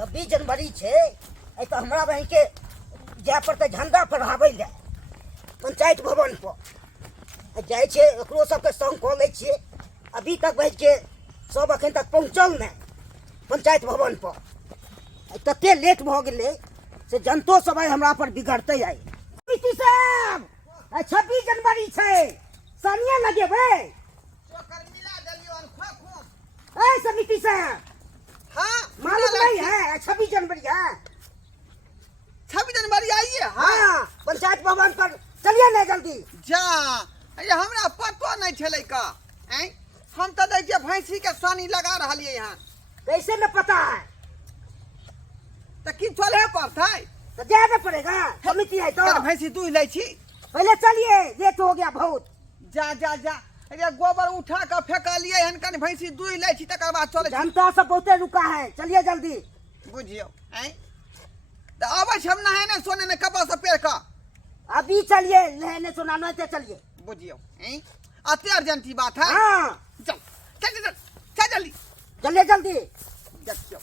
26 जनवरी छे तो हमरा बहन के जाय पड़ते झंडा फहराबै ले पंचायत भवन पर जाय छे एकरो सबके संग कऽ लै छियै। अभी तक बहन के सब अखन तक पहुँचल नहीं पंचायत भवन पर। तते लेट भ गेलै से जनतो सब हमरा पर बिगड़ते आई। समिति साहब 26 जनवरी छे सानिया लगेबै समिति साहब। हाँ मालूम नहीं है 26 जनवरी है। 26 जनवरी आई है। हाँ पंचायत भवन पर चलिए ना जल्दी। जा ये हमरा पतो नहीं चले का हम तो देखिए भैंसी के सानी लगा रही यहाँ। कैसे न पता है तो की चले पड़ता है तो जाना पड़ेगा। समिति है तो भैंसी दूध ले छी। पहले चलिए लेट हो गया बहुत। जा जा जा अरे गोबर उठा कर फेंका लिए हन कन भैंसी दूध ले छी तकर बाद चले छी। जनता सब बहुते रुका है चलिए जल्दी। बुझियो तो अब हम नहाए ने सोने ने कपा से पेड़ का अभी चलिए लेने सुना नहीं चलिए। बुझियो अति अर्जेंटी बात है। हाँ चल चल चल चल जल्दी चलिए जल्दी। देखियो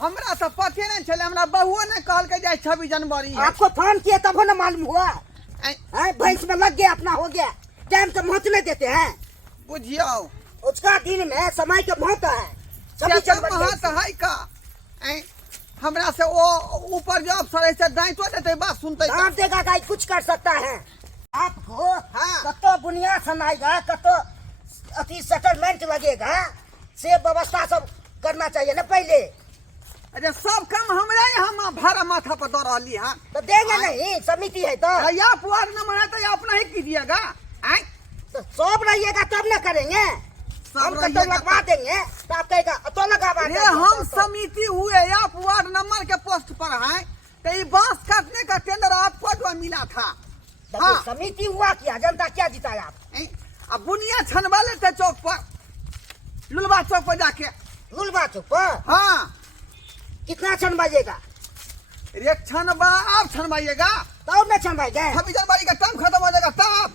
हमरा तो पते नहीं चले हमरा बहुओ ने कहल के जाए 26 जनवरी है। आपको फोन किए तब न मालूम हुआ। भैंस में लग गया अपना हो गया टाइम तो महत्व नहीं देते हैं। बुझियो उसका दिन में समय के महत्व है। 26 जनवरी महत्व है का हमरा से वो ऊपर जो अफसर से दायित्व देते बात सुनते दाम देगा गाय कुछ कर सकता है आपको। हाँ। कतो बुनियाद बनाएगा कतो अति सेटलमेंट लगेगा से व्यवस्था सब करना चाहिए ना पहले। अरे सब काम हमरा यहाँ भाड़ा माथा पर दे रही है तो देंगे नहीं समिति है तो या पुआर नंबर है तो अपना ही कीजिएगा। तो सब रहिएगा तब ना करेंगे। हम तो लगवा देंगे तो आप कहेगा तो लगावा अरे हम समिति हुए या वार्ड नंबर के पोस्ट पर हैं तो ये बांस काटने का टेंडर आपको जो मिला था। हाँ। समिति हुआ क्या जनता क्या जिताया आप। अब बुनिया छनवा लेते चौक पर लुलवा चौक पर जाके लुलवा चौक पर। हाँ कितना छनवाइएगा। एक छनवा आप छनवाइएगा तब न छनवाइएगा। 26 जनवरी का टाइम खत्म हो जाएगा तब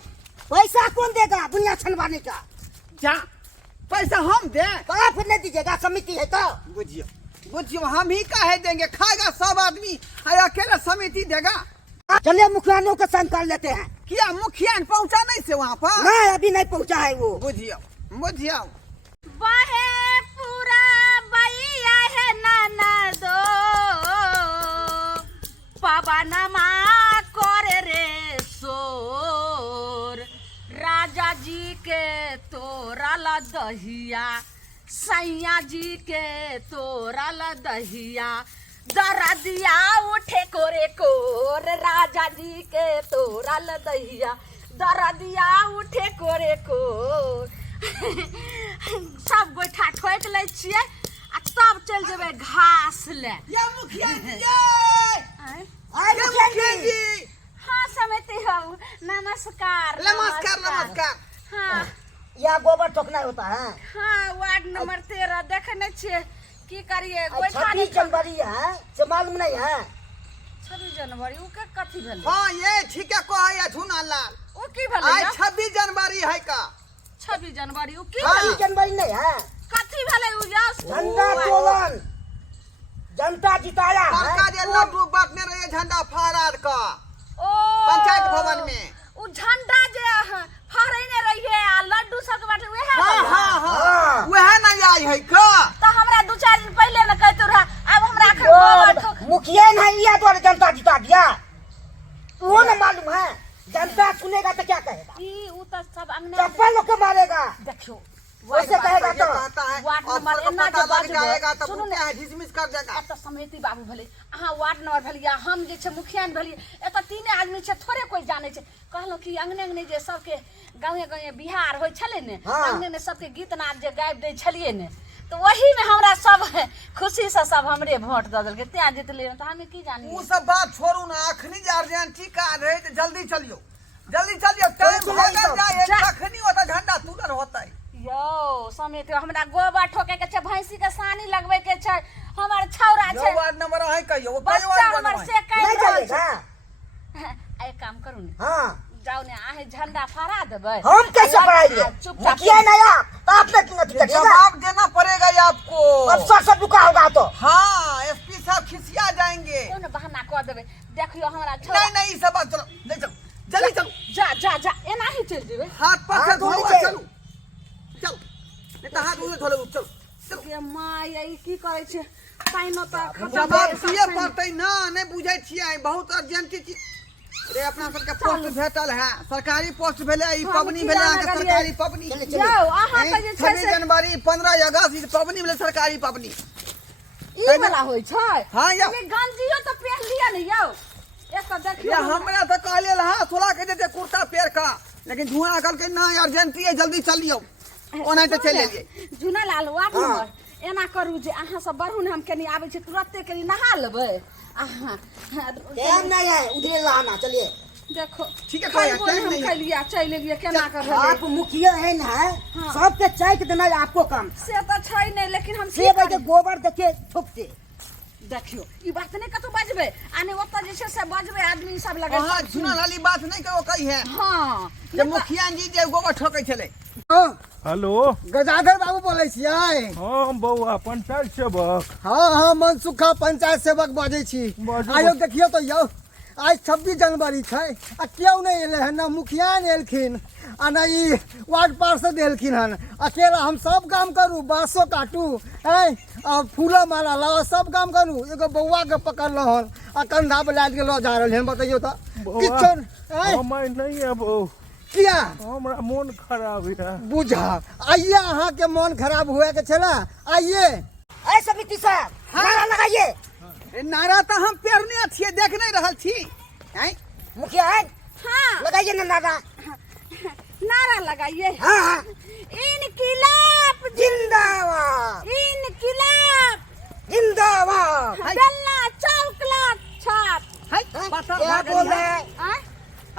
पैसा कौन देगा बुनिया छनवाने का। क्या पैसा हम दे तो आप नहीं दीजिएगा समिति है तो। बुझियो बुझियो हम ही काहे देंगे खाएगा सब आदमी अकेला समिति देगा। चलिए मुखियानों का संग कर लेते हैं। क्या मुखिया पहुंचा नहीं से वहाँ पर। नहीं अभी नहीं पहुंचा है वो। बुझियो बुझियो बहे पूरा बैया है ननदो पवनमा करे रे सोर राजा जी के तोरल दहिया सैया जी के तोरल दहिया दरदिया उठे कोरे कोर राजा जी के तोरल दहिया दरदिया उठे कोरे कोर। सब गोइठा ठोक लै छियै आ तब चल जेबै घास ले। ये मुखिया जी हाँ समिति हो नमस्कार नमस्कार नमस्कार। हाँ यह गोबर ठोकना होता है। हाँ वार्ड नंबर 13 देखने छियै की करिए गोइठा 26 जनवरी है से मालूम नहीं है। 26 जनवरी उ के कथी भेलै। हाँ ये ठीक है को है झूना लाल उ की भेलै आज 26 जनवरी है का 26 जनवरी उ की 26 जनवरी नहीं है। कथी भेलै उ यस झंडा तोलन जनता जिताया सरकार है। जे लड्डू बांटने रहे झंडा फहरार का ओ पंचायत भवन में। उ झंडा जे फहरैने रहिए आ लड्डू सब बाटे उहे हाँ हाँ हाँ वह नहीं आई है का। तो हमरा 2-4 दिन पहले न कहतो रहा अब हमरा अखन गोबर ठोक। मुखिया नहीं लिया तो जनता जिता दिया वो न मालूम है। जनता सुनेगा तो क्या कहेगा। ई उ त सब अंगने चप्पल लोग के मारेगा देखियो वैसे कहेगा तो। वार्ड नंबर एना जे जाएगा तो सुनू मुखिया डिसमिस कर देगा। एत समिति बाबू भेलै अहाँ वार्ड नंबर भेलिया हम जे छै मुखिया भेलिए एत तीने आदमी छै थोड़े कोई जाने छै। कहलो कि अंगने अंगने जे सबके गाँवे गाँवे बिहार होइ छलै ने हाँ। अंगने ने सबके गीत नाद जे गाबि दै छलिए ने तो वही में हमरा सब खुशी से सब हमरे वोट दे देलकै त्या जितले तो हमें की जानी। वो सब बात छोड़ू ना अखनी जे अर्जेंटी कार्ड है तो जल्दी चलियो टाइम हो जाए अखनी होता झंडा तुरंत होता है। यो समित हमरा गोबर ठोके के छै भैंसी के सानी लगबे के छै हमर छौरा छै वार्ड नंबर है कहियो बच्चा हमर से नहीं कहि रहल चलेगा। छै। एक काम करू ने हाँ जाओ ने आहे झंडा फहरा देबै। हम कैसे पढ़ाएंगे। चुपचाप मुखिया नया तो आपने क्यों नहीं करिएगा। जवाब देना पड़ेगा ये आपको। अफसर सब रुका होगा तो। हाँ एसपी साहब कर देबे देखियो हमरा छोड़ नहीं नहीं ई सब बात चलो ले चलो जल्दी चलो जा जा जा एना ही चल जेबे हाथ पर से हाथ धोवा धोले चलो चल नहीं तो हाथ उधर धोले चलो चलो के माय ई की करे छे पाइनो त खतम जवाब दिए पड़तै ना नहीं बुझै छियै बहुत अर्जेंट छी रे अपना सबके पोस्ट भेटल है सरकारी पोस्ट भेले ई पबनी भेले अहाँके सरकारी पबनी जाओ अहाँ त जे छै 26 जनवरी 15 अगस्त ई पबनी भेले सरकारी पबनी ई वाला होय छै हां यौ ये गंजियो त पहन लिया न यौ एक देखियो या हमरा त कहले रहा सोला के देते कुर्ता पेर का लेकिन धुआं कहल के ना अर्जेंट है जल्दी चलियो ओना त चल एलिए जुना लाल वाट नंबर एना करू जे अहाँ सब बढ़ू ने हम कनी आबै छै तुरंते कनी नहा लेबै अहाँ टाइम नहीं है उधर लाना चलिए देखो ठीक है कोई टाइम हम नहीं है खैलिया चल एलिए केना कर आप मुखिया है ना हाँ। सबके चाय के देना आपको काम से त छै नहीं लेकिन हम से भाई के गोबर देखे थूकते देखियो ई बात नहीं कतो बजबे आने ओत जे छै से बजबे आदमी सब लगे हां सुना लाली बात नहीं के ओ कही है हां जे मुखिया जी जे गोबर ठोकै छले हेलो गजाधर बाबू बोले छियै हम बौआ पंचायत सेवक हाँ मनसुखा पंचायत सेवक बाजै छी बाजू। आयो देखियो तो यौ आज 26 जनवरी छै आ केओ नहीं एले हन ना मुखिया ने एलखिन आ ना ई वार्ड पार्षद एलखिन हन अकेला हम सब काम करू बांसो काटू है आ फूलो माला लाओ सब काम करू एगो बौआ के पकड़ लहन आ कंधा पे लाद के लो जा रहल हन बताइयो तो किछो हम नहीं अबो किया हमरा मन खराब है बुझा आइए अहाँ के मन खराब हुए के छला आइए ऐ समिति साहब नारा लगाइए ए नारा त हम पेरने छियै देख नहीं रहल छी हैं मुखिया है हां लगाइए ना नारा नारा लगाइए हाँ हाँ इनकिलाब जिंदाबाद इनकिलाब जिंदाबाद गल्ला चौकला छाप है पता क्या बोल रहे हैं आ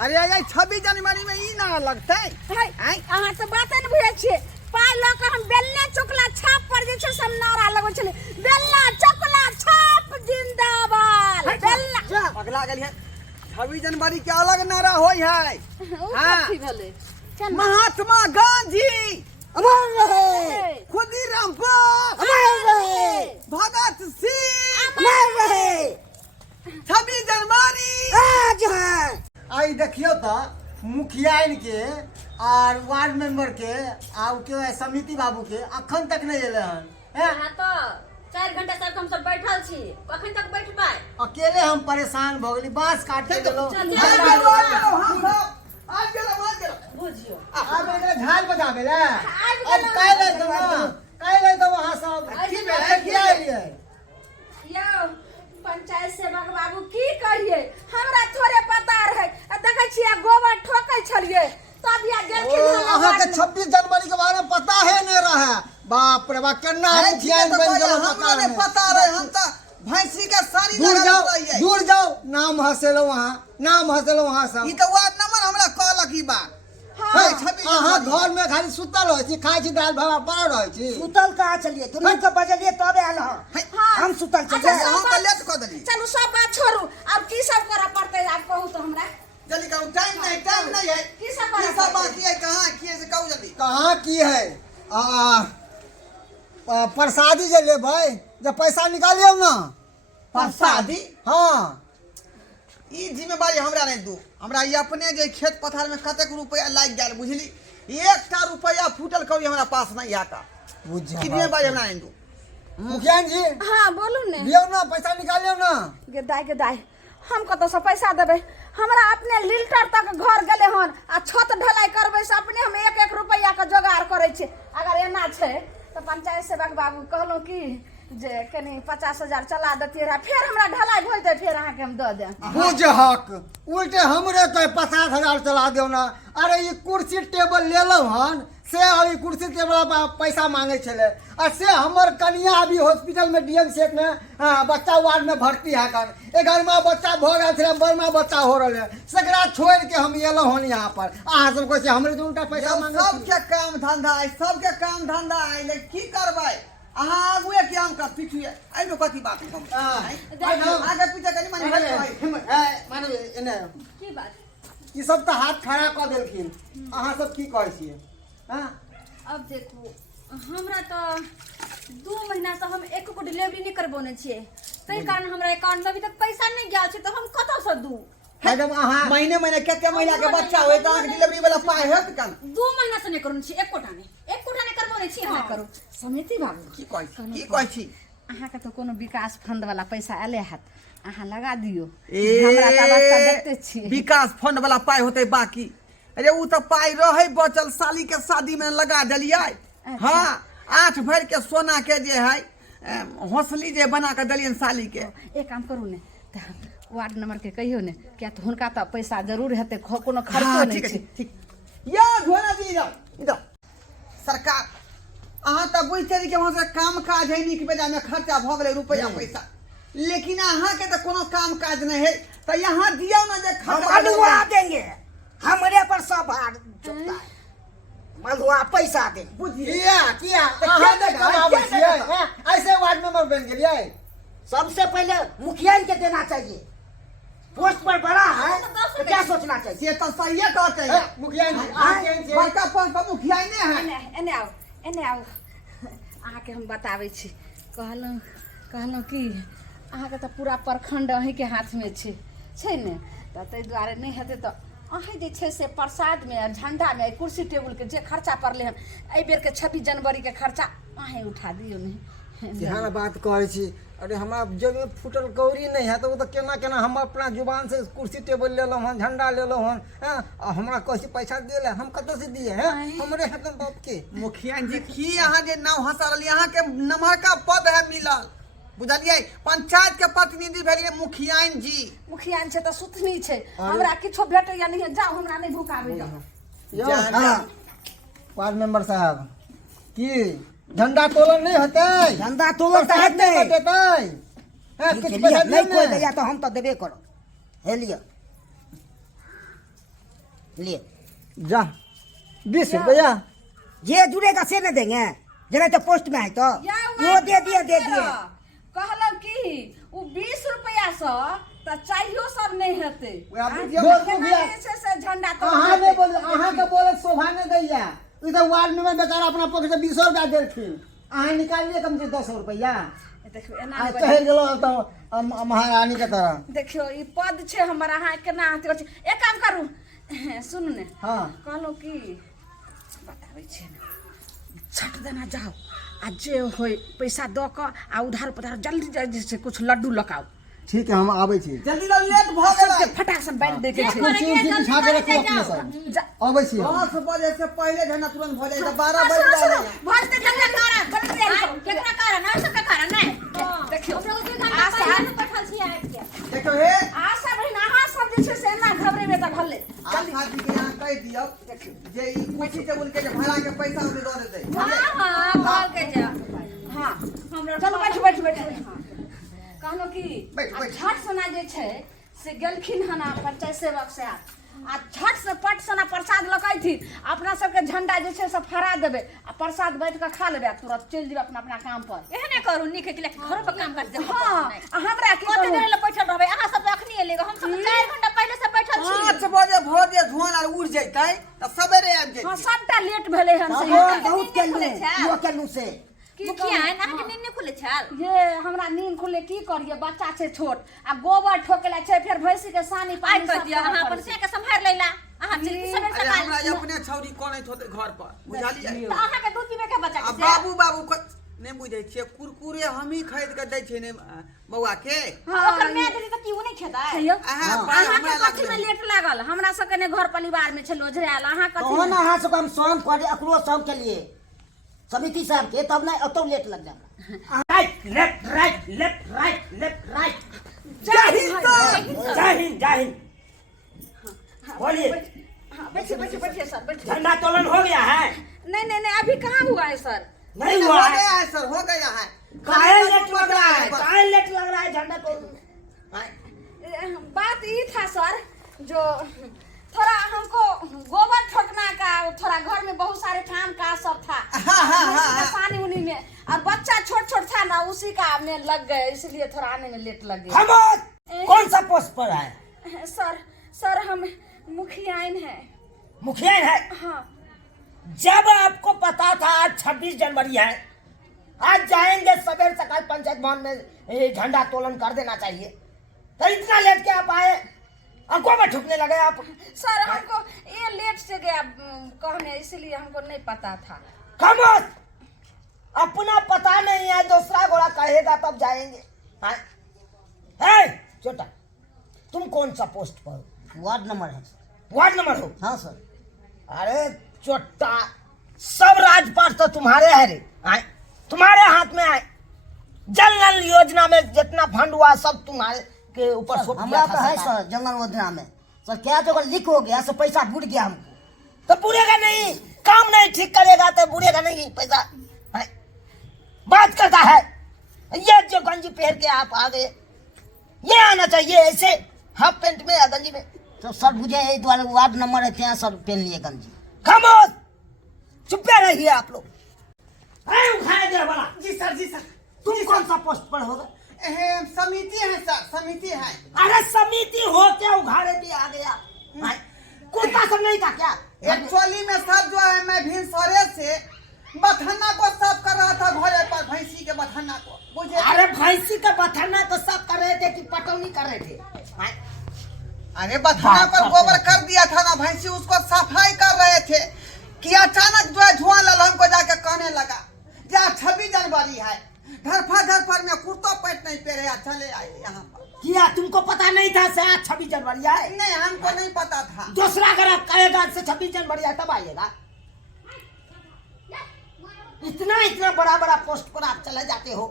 अरे ये 26 जनवरी में ई ना लगतै है अहाँ त बात न बुझै छियै पाइ ल के हम बेलना चौकला छाप पर जे छै सब नारा लगै छलै बेलना चौकला छाप जिंदाबाद बेलना अगला गेल है 26 जनवरी के अलग नारा होय है ओ हाँ। कथी भेलै केना महात्मा गांधी अमर रहे खुदीराम बोस अमर रहे भगत सिंह अमर रहे 26 जनवरी आज है आई देखियो तो मुखिया के और वार्ड मेंबर के और के समिति बाबू के अखन तक नहीं एले हन हैं? हाँ तो 4 घंटा तक हम सब बैठल छी कखन तक बैठ पाए अकेले हम परेशान भ गेली बांस काट के देलो आज गेलो बुझियो अब एकरा झाल बजाबे ले अब काई ले दो काई ले दो वहां सब ठीक है है, किया लिए यौ पंचायत सेवक बाबू की करिए हमरा थोड़े पता रहे देखै छियै गोबर ठोकै छलिए तब या गेलखिन अहाँ के 26 जनवरी के बारे में पता है नहीं रहा बाप रे बाप केना मुखिया बन गेलो हमरा ने पता रहे हम त भैंसी के सारी दूर जाओ नाम हसेलो वहां सब ई त वार्ड नंबर हमरा कहलक ई बात अहाँ घर में खाली सुतल रहे छी खाई छी दाल भात पड़ल रहे छी सुतल कहाँ चलिए तुरंत के बजलिए तब आयल हम सुतल अच्छा, चलिए हम त लेट क देली चलू सब बात छोड़ू अब की सब करऽ पड़तै आब कहू तो हमरा जल्दी कहू टाइम नहीं है की सब करऽ सब पड़तै? बाकी है कहां किए से कहू जल्दी कहाँ की है प्रसादी जे लेबै जब पैसा निकालियो ना प्रसादी हाँ ई जिम्मेवारी हमरा नहीं दू हमरा ई अपने जे खेत पथार में कतेक रुपया लाग गेल बुझली 1 रुपया फूटल कौड़ी हमरा पास नहीं आता बुझा ई जिम्मेवारी हमरा नहीं दू मुखिया जी हाँ बोलू ने दियो ना पैसा निकालियो ना गेदाय हम कतऽ से पैसा देबै हमरा अपने लिल्टर तक घर गेले हन आ छत ढलाई करबै से अपने हम 1 रुपया के जोगाड़ करै छी अगर एना छै तो पंचायत सेवक बाबू कहलहुँ कि जे कनी 50,000 चला देतियै रहा फिर हमरा ढलाई भऽ जेतै फिर अहाँके हम दऽ देब बुझहक उल्टे हमरे तो 50,000 चला दियो ना अरे ये कुर्सी टेबल ले लो हन से अभी कुर्सी टेबल पैसा मांगे छले और से हमर कनिया अभी हॉस्पिटल में डीएमसीएच में बच्चा वार्ड में भर्ती है कर घर में बच्चा भ गया छले बड़मा बच्चा हो रहले सकरा छोड़ के हम एलो हन यहाँ पर अहाँ सब कहै छै हमरे तो उल्टा पैसा मांगे छी। सबके काम धंधा है सबके काम धंधा है लेकिन की करबै अहाँ आगुए के हम का पीछे आई में कथी बात हम आगे पीछे कनी मनी माने एने की बात ई सब तो हाथ खड़ा क देलखिन अहाँ सब की कहै छियै हां अब देखू हमरा तो 2 महीना से हम एको को डिलीवरी नहीं करबोने छिए तै कारण हमरा अकाउंट में अभी तक पैसा नहीं गया छै तो हम कतौ से दू मैडम अहाँ महीने महीने केते महिला के बच्चा होय त अहाँ डिलीवरी वाला पाए होत कन 2 महीना से नहीं करू छी एको टा नहीं करबोने छी हम करू समिति बाबू की कहै छी अहाँ के तो कोनो विकास फंड वाला पैसा आले हैत अहाँ लगा दियो ए, हमरा त रास्ता देखते छी विकास फंड वाला पाई होते बाकी अरे उ तो पाई रहे बचल साली के शादी में लगा दिलिए हाँ 8 भर के सोना के जे है हौसली जे बना के दिलियन साली के एक काम करू ने वार्ड नंबर के कहियो ने क्या तो हुनका त पैसा जरूर हेते कोनो खर्चो नहीं छै ठीक या धोना दी इधर सरकार अहाँ त बुझते कि वहां से काम काज है नीक बेजा में खर्चा भ गेले रुपया पैसा लेकिन अहाँ के तो कोनो काम काज नहीं है तो यहाँ दिया ना जे हम खर्चा मलुआ देंगे हमरे पर सब भार चुकता है मलुआ पैसा दे किया किया अहाँ ने कमाबै छियै ऐसे वार्ड मेंबर बन गेलियै सबसे पहले मुखिया के देना चाहिए पोस्ट पर बड़ा है तो क्या सोचना चाहिए से तो सही कहते हैं मुखिया जी अहाँ केहन छियै बड़का पंच मुखिया नहीं है एने आओ अहाँ के हम बताबै छी कहलहुँ कि अहाँ के तो पूरा प्रखंड अहीं के हाथ में छै ने तो ताहि दुआरे नहीं हेतै तो अहीं जे छै से प्रसाद में झंडा में कुर्सी टेबुल के जे खर्चा पड़ले हन एहि बेर के 26 जनवरी के खर्चा अहीं उठा दियो नहीं ध्यान बात कहै छी अरे हमरा जब फुटल कौड़ी नहीं है तो वो तो केना हम अपना जुबान से कुर्सी टेबल लेलहुँ हन झंडा लेलहुँ हन हमरा कहै पैसा दिले हम कतौ से दिए हैं हमरे हाथ बाप के मुखिया जी की अहाँ जे नाव हंसा रहलिए अहाँ के नम्हरका पद है मिलल बुझलिए पंचायत के प्रतिनिधि भेलिए मुखियाइन जी मुखियान छै तो सुथनी छै हमरा किछो भेटैया नहीं जाओ हमरा नहीं भुकाबे जाओ हाँ वार्ड मेंबर साहब की झंडा तोलन नहीं होते झंडा तोलन तो हेतै कुछ नहीं पैसा कोई दैया तो हम तो देबे करो हे लिए जा 20 रुपया जे जुड़ेगा से न देंगे जरा तो पोस्ट में है तो वो दे दिए कहलो कि उ 20 रुपया से त चाहियो सब नहीं हेते से झंडा तो अहाँ ने बोल अहाँ के बोले शोभा ने दैया इधर वार्ड में बेचारा अपना पॉकेट से 20 रुपया देलखिन अहाँ निकाल लिए कम से 10 रुपया देखियो आ एना कहे गेलो तो महारानी के तरह देखियो ई पद छै हमर अहाँ केना हाथ छै एक काम करू सुन ने हाँ कहलो कि बताबै छै छट देना जाओ आ जे होय पैसा द क आ उधार पधार जल्दी जल्दी से कुछ लड्डू लकाओ ठीक है हम आबै छी जल्दी लेट भ गेलै फटाक से बांध दे के छै कुर्सी उर्सी बिछा के रखो अपने सब आबै छी 10 बजे से पहले झंडा तुरंत भ जाए 12 बजे वाला भरते जल्दी कारण केकरा कारण और सब के कारण नहीं देखियो हमरा उसी घंटा पहले से बैठल छी आबि के देखो हे आशा बहिन अहाँ सब जे छै से एना घबरेबे त भले जल्दी जी के यहाँ कह दियो जे ई कुर्सी टेबुल के जे भाड़ा के पैसा उसे दे देते हां बोल के जा हां हमरा चल बैठ कहलो कि बैठ। झट सना जे छै से गेलखिन हना पंचायत सेवक से आ झट से पट सना प्रसाद लकैथिन अपना सबके झंडा जे छै से फहरा देबे आ प्रसाद बैठ के खा लेबे तुरंत चल जेबे अपना काम पर एहने करू नीक के घर पर काम कर दे हां हमरा की कते कहू देर ले बैठल रहबे अहाँ सब अखनी एले हम सब 4 घंटा पहले से बैठल छी 5 बजे भोर जे धुआं आर उड़ जैतै त सबेरे आबि हां जैतै सबटा लेट भेले हन से बहुत केलू यो केलू से मुखिया अहाँ के नींद खुले छल ये हमरा नींद खुले की करिए बच्चा छै छोट आ गोबर ठोकेला छै फिर भैंसी के सानी आई पानी कर दिया अहाँ अपन से के संभाल लेला अहाँ जल्दी सबेर अरे सकाल हमरा अपने छौरी कोनैत होते घर पर बुझलिए तो अहाँ के दूध पीबे के बच्चा आ के बाबू को नहीं बुझे छिए कुरकुरे हम ही खरीद के दै छिए ने बौआ के ओकर मैं दे त की उ नहीं खेता खइयो अहाँ अहाँ के हमरा कथी में लेट लागल हमरा सबके ने घर परिवार में छै लोझराल अहाँ तो कथी ना अहाँ सब हम शाम करे अकरो शाम के लिए समिति साहब के तब नहीं अतो लेट लग जाता right left right left right left right जय हिंद बोलिए हां बैठिए सर बैठिए झंडा तोलन हो गया है नहीं अभी कहाँ हुआ है सर नहीं हो हुआ है गया है सर हो गया है काहे लेट लग रहा है झंडा तोलन बात ये था सर जो थोड़ा हमको गोबर ठोकना का थोड़ा घर में बहुत सारे काम का सब था पानी उनी में और बच्चा छोट था ना उसी का में लग गए इसलिए थोड़ा आने में लेट लग गया कौन सा पोस्ट पर है सर हम मुखियाइन है मुखिया है हाँ जब आपको पता था आज 26 जनवरी है, आज जाएंगे सवेर सकाल पंचायत भवन में ये झंडा तोलन कर देना चाहिए, तो इतना लेट के आप आए, आंखों में ठुकने लगे आप। सर हमको ये लेट से गया कहने, इसलिए हमको नहीं पता था। खामोश, अपना पता नहीं है, दूसरा घोड़ा कहेगा तब जाएंगे। हाँ? है छोटा, तुम कौन सा पोस्ट पर हो? वार्ड नंबर है। वार्ड नंबर हो? हाँ सर। अरे छोटा, सब राजपाट तो तुम्हारे है रे। हाँ? तुम्हारे हाथ में है। जल नल योजना में जितना फंड हुआ सब तुम्हारे के ऊपर सौंप दिया हमारा था तो है सरकार। सर जनरल योजना में। सर क्या जो लीक हो गया, सब पैसा बुड़ गया हमको। तो बुढ़ेगा नहीं, काम नहीं ठीक करेगा तो बुढ़ेगा नहीं पैसा। है? बात करता है ये जो गंजी पहन के आप आ गए, ये आना चाहिए ऐसे हाफ पैंट में या गंजी में। तो सर मुझे यही द्वारा वार्ड नंबर रहते हैं सर, पहन लिए गंजी। खामोश, चुप्पे रहिए आप लोग। उठाया गया वाला। जी सर, जी सर। तुम कौन सा पोस्ट पर होगा? समिति है सर, समिति है। अरे समिति हो क्या उघाड़े भी आ गया? हैं? कुत्ता सब नहीं था क्या? एक्चुअली में सर जो है मैं भिनसरे से बथन्ना को साफ कर रहा था, घोड़े पर भैंसी के बथन्ना को, बुझे। अरे भैंसी का बथाना तो सब कर रहे थे कि पटौनी कर रहे थे? हैं? अरे बथन्ना पर गोबर कर दिया था ना भैंसी, उसको सफाई कर रहे थे कि अचानक जो है धुआं लल हमको जाके कहने लगा जा 26 जनवरी है, धरफर में कुर्ता पैंट नहीं पहने चले आए यहाँ पर। किया तुमको पता नहीं था से आज 26 जनवरी है? नहीं हमको नहीं पता था। दूसरा अगर आप कहेगा से 26 जनवरी है तब आइएगा। इतना बड़ा पोस्ट पर आप चले जाते हो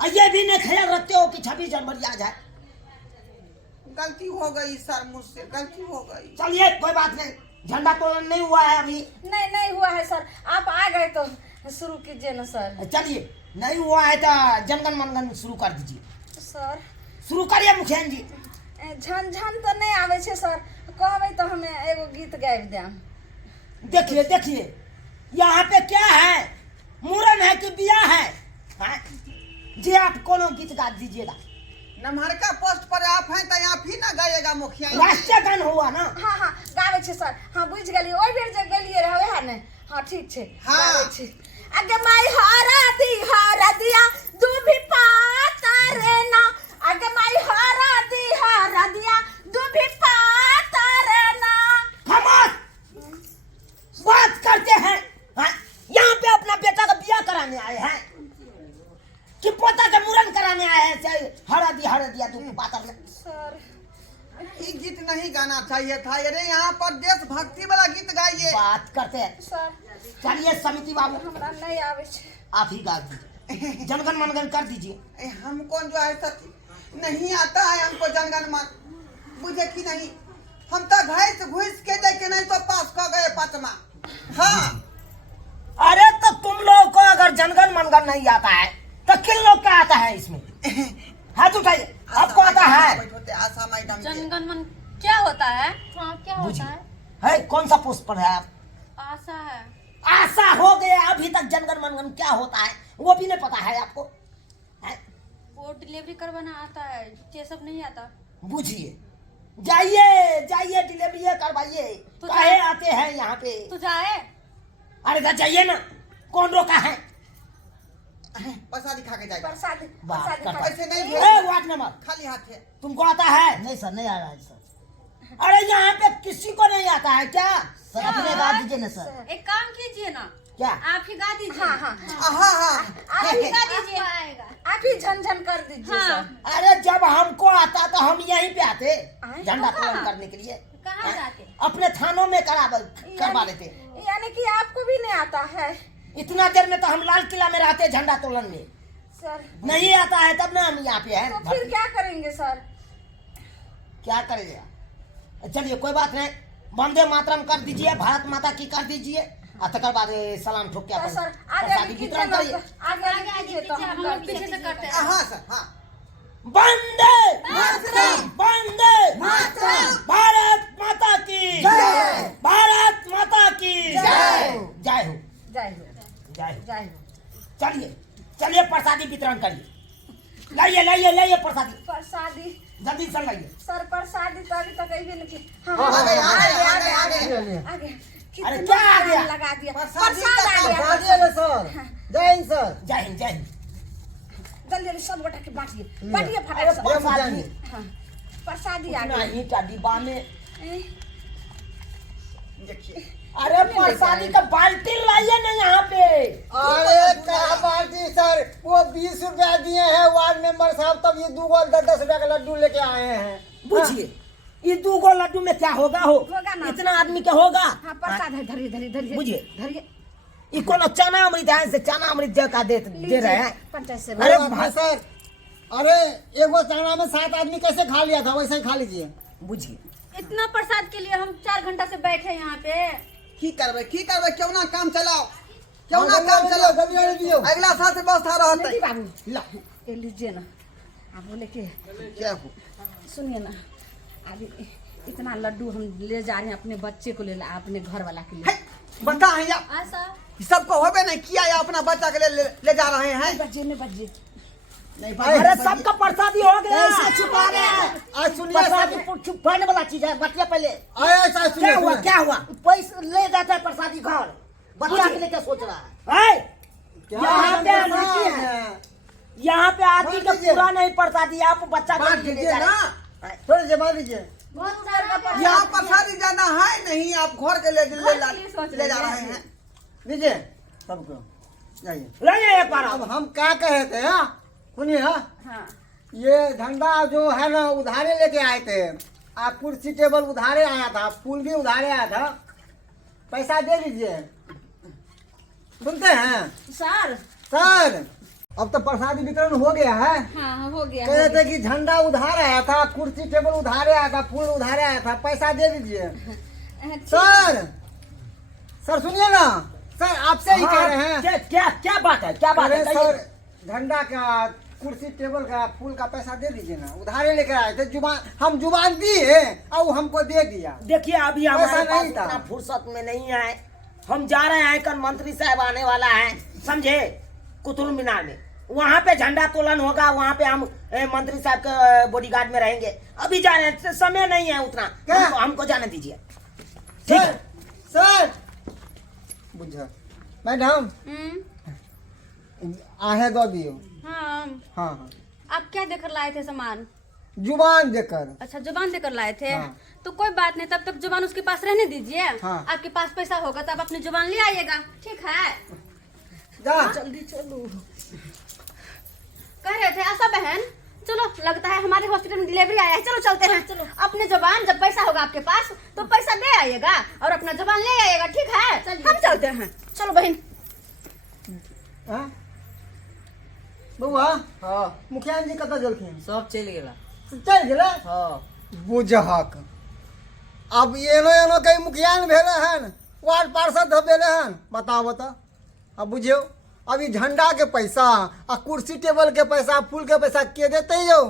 और ये भी नहीं ख्याल रखते हो कि 26 जनवरी आ जाए। गलती हो गई सर, मुझसे गलती हो गई। चलिए कोई बात नहीं, झंडा तोलन नहीं हुआ है अभी। नहीं हुआ है सर, आप आ गए तो शुरू कीजिए ना सर। चलिए, नहीं हुआ है तो जनगण मनगण शुरू कर दीजिए। सर शुरू करिए मुखिया जी। झन झन तो नहीं आवे छे सर, कहबे तो हमें एगो गीत गाबि देम। देखिए यहाँ पे क्या है, मूरन है कि बिया है? हाँ? जी आप कोनो गीत गा दीजिएगा। नमहरका पोस्ट पर आप हैं तो आप ही ना गाइएगा मुखिया। राष्ट्रीय गान हुआ ना? हाँ गावे छे सर, हाँ बुझ गेलिए, ओइ बेर जे गेलिए रहे है ने। हाँ ठीक छे, हाँ। गावे छे। आगे माई हरा दिया दूभी पाता रे ना, आगे माई हरा दिया दूभी पाता रे ना। खामोश, बात करते हैं। हाँ? यहाँ पे अपना बेटा का बिया कराने आए हैं कि पोता का मुरन कराने आए हैं? हरा दिया तू पाता रे। सर ये गीत नहीं गाना चाहिए था, अरे यहाँ पर देशभक्ति वाला गीत गाइए। बात करते हैं। सर चलिए समिति बाबू, हमरा नहीं आवे छे। आप ही गा दीजिए, जनगण मनगण कर दीजिए। हमको जो है सच नहीं आता है, हमको जनगण मन बुझे कि नहीं। हम तो घुस के देखे नहीं तो पास कर गए 5वां। हाँ अरे तो तुम लोग को अगर जनगण मनगण नहीं आता है तो किन लोग का आता है इसमें? हाथ उठाइए, आपको आता है? आशा मैडम के। जनगण मन क्या होता है? हाँ क्या होता है? कौन सा पोस्ट पर है आप? आशा है। आशा हो गया, अभी तक जनगण मनगण क्या होता है वो भी नहीं पता है आपको? है? वो डिलीवरी करवाना आता है, ये सब नहीं आता। बुझिए, जाइए डिलीवरी करवाइए। तो काहे आते हैं यहाँ पे? तो जाए। अरे तो जाइए ना, कौन रोका है? पैसा दिखा के जाएगा। प्रसाद बात करता है। पैसे नहीं वार्ड नंबर, खाली हाथ है। तुमको आता है? नहीं सर, नहीं आ रहा है सर। अरे यहाँ पे किसी को नहीं आता है क्या? सर अपने गा दीजिए ना सर। एक काम कीजिए ना, क्या? आप ही गा दीजिए। हाँ हाँ आप ही गा दीजिए। आप ही झन कर दीजिए हाँ। सर। अरे जब हमको आता तो हम यहीं पे आते आए? झंडा कहाँ? तोलन करने के लिए। कहाँ जाते? अपने थानों में करवा लेते। यानी कि आपको भी नहीं आता है इतना देर में तो हम लाल किला में रहते झंडा तोलन में। सर? नहीं आता है तब ना हम यहाँ पे हैं। तो फिर क्या करेंगे सर? क्या करेगा? चलिए कोई बात नहीं, वंदे मातरम कर दीजिए, भारत माता की कर दीजिए और तकर बाद सलाम ठोक के तो अपन सर प्रसादी वितरण करिए। आगे कीजिए तो हम कर पीछे से दीजिए। करते हैं। हाँ सर हाँ। वंदे मातरम! वंदे मातरम! भारत माता की जय! भारत माता की जय! जय हो, जय हो, जय हो। जय हो। चलिए प्रसादी वितरण करिए। लाइए प्रसादी, प्रसादी जल्दी से लाइए। सर, प्रसादी तो अभी तक अभी नहीं की। हाँ आ गए, आ गए, आगे आ गए, आ गए। आगे अरे कितना क्या आ गया? टाइम लगा दिया प्रसादी प्रसाद का आ गया प्रसादी है सर। जय हिंद सर। जय हिंद जय हिंद। जल्दी जल्दी सब गोटा के बांटिए बांटिए अरे फटाक से प्रसादी हाँ, प्रसादी आ उतना गया ही का डिब्बा में। ए, देखिए अरे प्रसादी का बाल्टी लाइए ना यहाँ पे। अरे क्या बाल्टी सर, वो 20 रुपया दिए हैं वार्ड मेंबर साहब, तब ये 2 10 रुपया का लड्डू लेके आए हैं। बुझिए ये 2 लड्डू में क्या होगा हो? होगा ना। इतना आदमी का होगा? हाँ प्रसाद है धरिए धरिए धरिए बुझिए। धरिए ये कोनो चना अमृत है से चना अमृत का दे रहे हैं। पंचायत से अरे अरे भाई सर, अरे एगो चना में 7 आदमी कैसे खा लिया था, वैसे ही खा लीजिए। बुझिए इतना प्रसाद के लिए हम 4 घंटा से बैठे हैं यहाँ पे। की करबे क्यों ना काम चलाओ, क्यों ना काम चलाओ। जल्दी जल्दी दियो। अगला साल से व्यवस्था रहता जल्दी है। बाबू ला ये लीजिए ना आप बोले कि क्या हो? सुनिए ना अभी इतना लड्डू हम ले जा रहे हैं अपने बच्चे को ले अपने घर वाला के लिए बता है या ऐसा सबको होबे नहीं किया या अपना बच्चा के लिए ले जा रहे हैं। बच्चे में बच्चे अरे सबका प्रसादी हो गया। ऐसा छुपा रहे हैं। आज सुनिए प्रसादी सर, छुपाने वाला चीज है। बतिया पहले ऐसा क्या सुनिए हुआ सुनिए। क्या हुआ? पैसे ले जाता है प्रसादी घर, बच्चा के लिए क्या सोच रहा है? क्या यहाँ पे बात आदमी है? है। यहाँ पे आदमी का बांट दीजिए। पूरा नहीं प्रसादी, आप बच्चा बांट के लिए ले दीजिए जा रहे ना, हैं। थोड़ी जमा दीजिए। बहुत सारा यहाँ प्रसादी ज्यादा है नहीं, आप घर के घर के लिए सोच ले जा रहे रहे हैं। हैं। दीजिए सबको, जाइए। ले एक बार अब आप। हम क्या कहे थे, हाँ सुनिए, हाँ हाँ ये झंडा जो है ना उधारे लेके आए थे, आप कुर्सी टेबल उधारे आया था, फूल भी उधारे आया था, पैसा दे दीजिए। सुनते हैं सर सर? अब तो प्रसादी वितरण हो गया है। हाँ हो गया कह रहे थे कि झंडा उधार आया था, कुर्सी टेबल उधारे आया था, फूल उधारे आया था, पैसा दे दीजिए। सर सर सुनिए ना सर, आपसे ही कह रहे हैं। क्या क्या क्या बात है? क्या बात अरे है? सर, कहिए। झंडा का, कुर्सी टेबल का, फूल का पैसा दे दीजिए ना, उधारे लेकर आए थे। हम जुबान दिए और वो हमको दे दिया। देखिए अभी पैसा हमारे पास नहीं था। इतना फुर्सत में नहीं है। हम जा रहे हैं, कल मंत्री साहब आने वाला है, समझे, कुतुब मीनार में। वहाँ पे झंडा तोलन होगा, वहाँ पे हम मंत्री साहब के बॉडीगार्ड में रहेंगे। अभी जा रहे हैं, समय नहीं है उतना। क्या? हमको जाने दीजिए। ठीक सर है? सर बुझा मैडम, हम्म, आहे दो दियो। हाँ हाँ हाँ, आप क्या देकर लाए थे सामान? जुबान देकर। अच्छा जुबान देकर लाए थे। हाँ। तो कोई बात नहीं, तब तक जुबान उसके पास रहने दीजिए। हाँ। आपके पास पैसा होगा तब अपनी जुबान ले आइएगा, ठीक है? जा जल्दी चलो कह रहे थे आशा बहन, चलो लगता है हमारे हॉस्पिटल में डिलीवरी आया है, चलो चलते हैं। चलो अपने जुबान, जब पैसा होगा आपके पास तो पैसा दे आइएगा और अपना जुबान ले आइएगा, ठीक है? हम चलते हैं, चलो बहन। हाँ? बउआ, मुखिया जी कतऽ गेलखिन? सब चलि गेला। चल गेलै? हाँ बुझहक। अब एनो एनो कई मुखिया ने भेले हन, वार्ड पार्षद भेले हन, बताओ तो। अब बुझियो, अभी झंडा के पैसा आ कुर्सी टेबल के पैसा, फूल के पैसा के देते यौ?